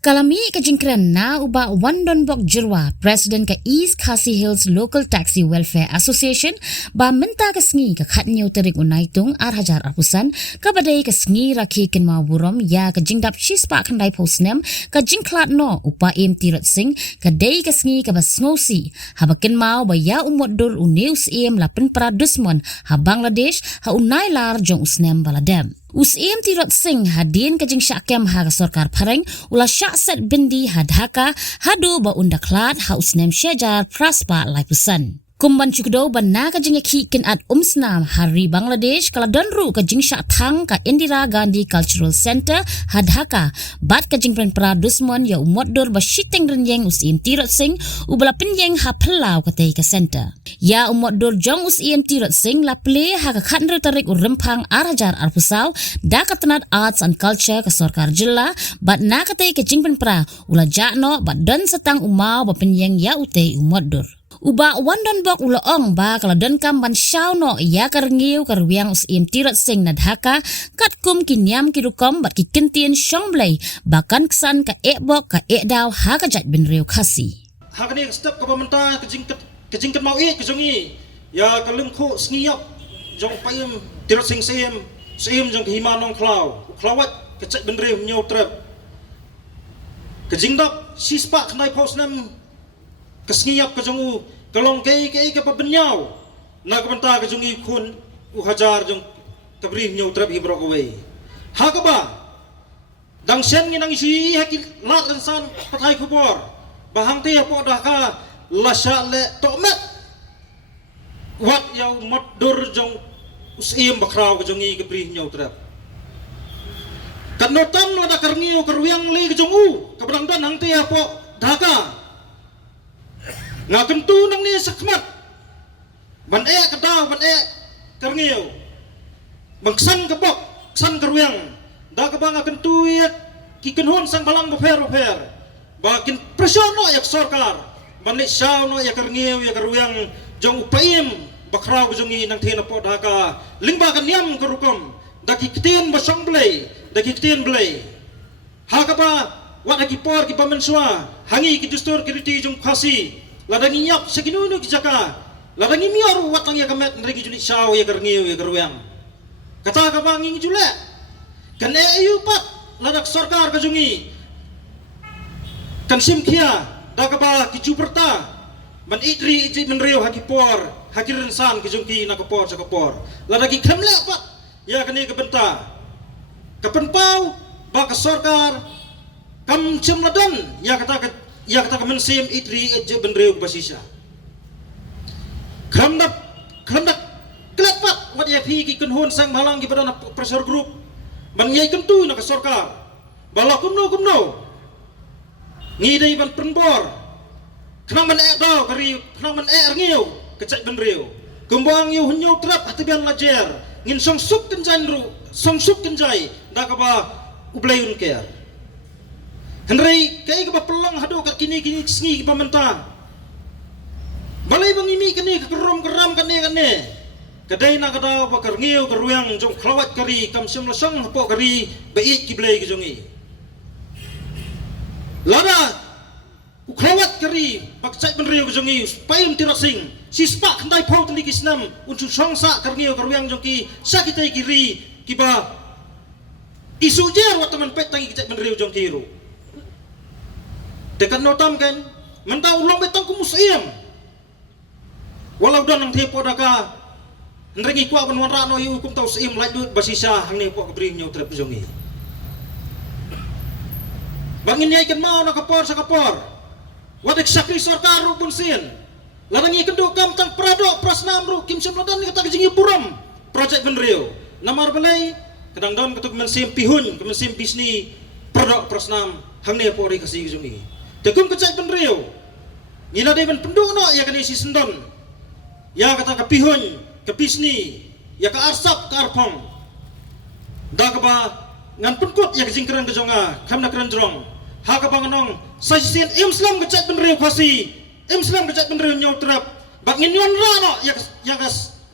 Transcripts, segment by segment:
Kalami ka jingkran na uba Wandon Bok Jirwa, President ka East Khasi Hills Local Taxi Welfare Association, ba menta ka sngi ka khatnyo terik unaitung arhajar apusan, ka badai ka sngi rakhi kin ma burom ya ka jingdap shispa khandai posnem, ka jingklat no upa tirat sing, ka dai ka sngi ka basngosi, habakin mau ba ya umoddur uneus lapen paradusmon, ha Bangladesh, ha unai lar jong usnem baladem. Usim tirot sing hadin kajing syakem ha sorkar pareng ula syakset bindi ha Dhaka hadu ba undaklat ha usnem syajar praspa lai pusan. Kumban cukdo ban na kajing yakikin at umsnam hari Bangladesh kala donru kajing syak thang ka Indira Gandhi Cultural Center ha Dhaka bat kajing pren paradusmon ya umoddur ba shiteng renyeng usim tirot sing ubala penyeng ha pelau katei ka center. Ya umoddur jong usim tirot sing la ple ha ka khatnru tarik urempang arhajar arpusau da katanat arts and culture ka sorkar jilla bat na katei kajing pren pra ula jakno bat don setang umau ba penyeng ya utei umoddur. Uba Wandon Bok uloong ba kala don kam ban syau no ya karngiu karwiang usim tirot sing na Dhaka kat kum kinyam kirukom bat kikintien syongblay bahkan kesan ka ekbok ka ekdaw ha kajat benriu khasi. Hakani step ka pamenta kejingket mau kejongi ya kalungku sngiap jong payum tirot sing sim jong himanong klawat kecek benriu nyo trep kejingdap sispa khnai posnam kesngiap kejongu kalong kei ke pabenyau na kabenta kejongi kun uhajar jong kabrih nyau trap hibrok away hakaba dang sen nginang isi hakil lat insan patai kubor bahang te po Dhaka lasya le tomet wat yau moddur jong usim bakraw kejongi kabrih nyau trap kanotam lada karngiu karwiang le kejongu kabrangdan hang te po Dhaka nga kentu nang ni sakmat ban kadaw ban karngiyo bangsan kabok san karwiang da ka ba nga kentu kikenhon sang balang bofer bakin presyon no yak sorkar ban ni shaw no yak karngiyo yak karwiang jong upaim bakraw jongi nang thena po Dhaka lingba kan niam karukom da kiktin basong blay da kiktin blay ha ka ba wa da kipor ki pamenswa hangi ki dustur kiriti jong khasi ladangi nyap seginunu kijaka ladangi miaru watang ya kamet nregi juli shaw ya karngiu ya karwiang kata ka bangi jule kan ayu pat ladak sorkar kajungi kan simkia da ka ba kijuperta man idri iji menriu hakipor hakirensan kijungki na kapor sa kapor ladagi kemle pat ya kani kabenta kapenpau ba ka sorkar kam cemladan ya kata kemensim idri eje benriu basisa khamdak kelepat wat ya phi ki kenhon sang malang ki pada pressure group ban yai kentu na ka sorkar bala kumno ngi dai ban penbor khnang man daw kari khnang man ngiu kecek benriu kumbang yu hunyo trap hatibian lajer ngin song suk kenjai da ka ba ublayun care Henry kay ka pelong hado kat kini sngi ka pamenta balai bangimi kini keram kani kadai na kada ba karngiu karwiang jong klawat kari kam sim lasong po kari bait kiblay ki jongi lada klawat kari bakcai benriu ki jongi payum tirot sing sispa khandai pau tali kisnam unsu songsa karngiu karwiang jongki sakitai kiri kiba isu jer wat teman pet tangi kicak benriu jong kiru dekat notam kan mentau ulong betang ku musim walau dan nang tepo Dhaka nrengi kwa ban wanra no yu kum tau sim lai dut basisa hang ne po kabring nyau trep jongi bangin yai kan mau na kapor sa kapor wadik sakri sorkar ru bunsin larangi kendo kam tang prado prasnam ru kim sim ladan kata kejingi puram project benriu namar balai kadang don ketuk mensim pihun kemensim bisni prado prasnam hang ne po ri kasih jongi tekum kecek benriu ngina dai ben penduk no ya kani si sendon ya kata kapihun kepisni ya ka arsap ka arpong da ka ba ngan penkut ya kejingkran kejonga kamna kran jrong ha ka banganong sajisin imslam kecek benriu khasi imslam kecek benriu nyau trap bak nginyon ra no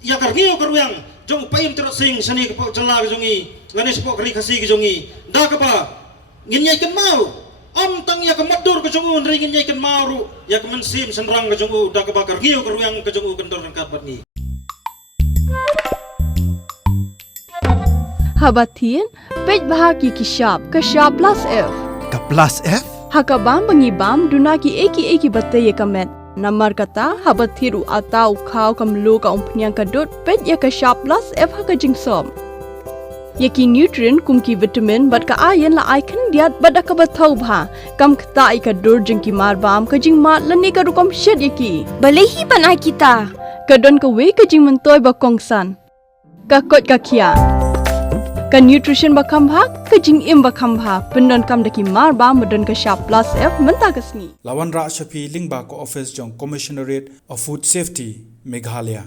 ya karngiu karwiang jong upayim terot sing sani ka po jala kejongi lani sepo kari khasi kejongi da ka ba nginyai kan mau tang ya kemadur ke jungu ringin ya ikan maru ya kemensim senrang ke jungu dah kebakar ngiu ke ruyang ke jungu kendor dan kabat ni. Habatin, pej bahagi ke shop plus F. Ka plus F? Hakabam bangibam dunaki eki batay kamet. Namar kata habathiru atau kau kamlu ka umpnyang kadut pej ya ke shop plus F haka jingsom. Yaki nutrient kumki vitamin bat ka iron la icon diat bat ka bathau bha kam kta i ka dur jingki mar bam ka jing mat lani ka rukom shed yaki. Balehi panai kita. Kadon ka we ka jing mentoy ba kongsan. Ka kot ka kia. Ka nutrition bakam bha ka jing im bakam bha pendon kam daki mar ba modon ka shop plus F menta kasni. Lawan Ra Shafi Lingba ko office jong Commissionerate of Food Safety Meghalaya.